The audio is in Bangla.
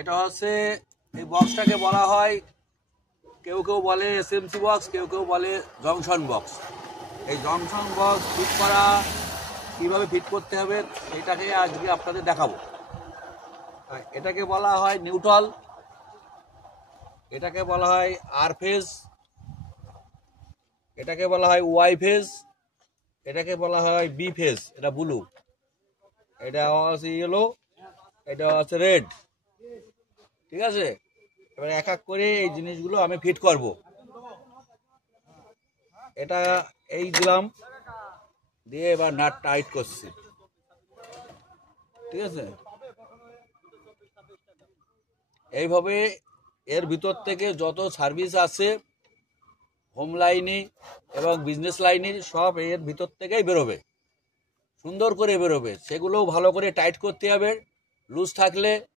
এটা হচ্ছে এই বক্সটাকে বলা হয়, কেউ কেউ বলে এসএমসি বক্স, কেউ কেউ বলে জংশন বক্স। এই জংশন বক্স ফিট করা কীভাবে ফিট করতে হবে সেইটাকে আজকে আপনাদের দেখাবো। এটাকে বলা হয় নিউট্রাল, এটাকে বলা হয় আর ফেজ, এটাকে বলা হয় ওয়াই ফেজ, এটাকে বলা হয় বি ফেজ, এটা ব্লু, এটা হচ্ছে ইয়েলো, এটা হচ্ছে রেড। ঠিক আছে, এবার এক এক করে এই জিনিসগুলো আমি ফিট করব। এটা এই দিলাম, দিয়ে এবার নাট টাইট করছি। ঠিক আছে, এইভাবে এর ভিতর থেকে যত সার্ভিস আছে হোম লাইনে এবং বিজনেস লাইনে সব এর ভিতর থেকেই বেরোবে, সুন্দর করে বেরোবে। সেগুলোও ভালো করে টাইট করতে হবে, লুজ থাকলে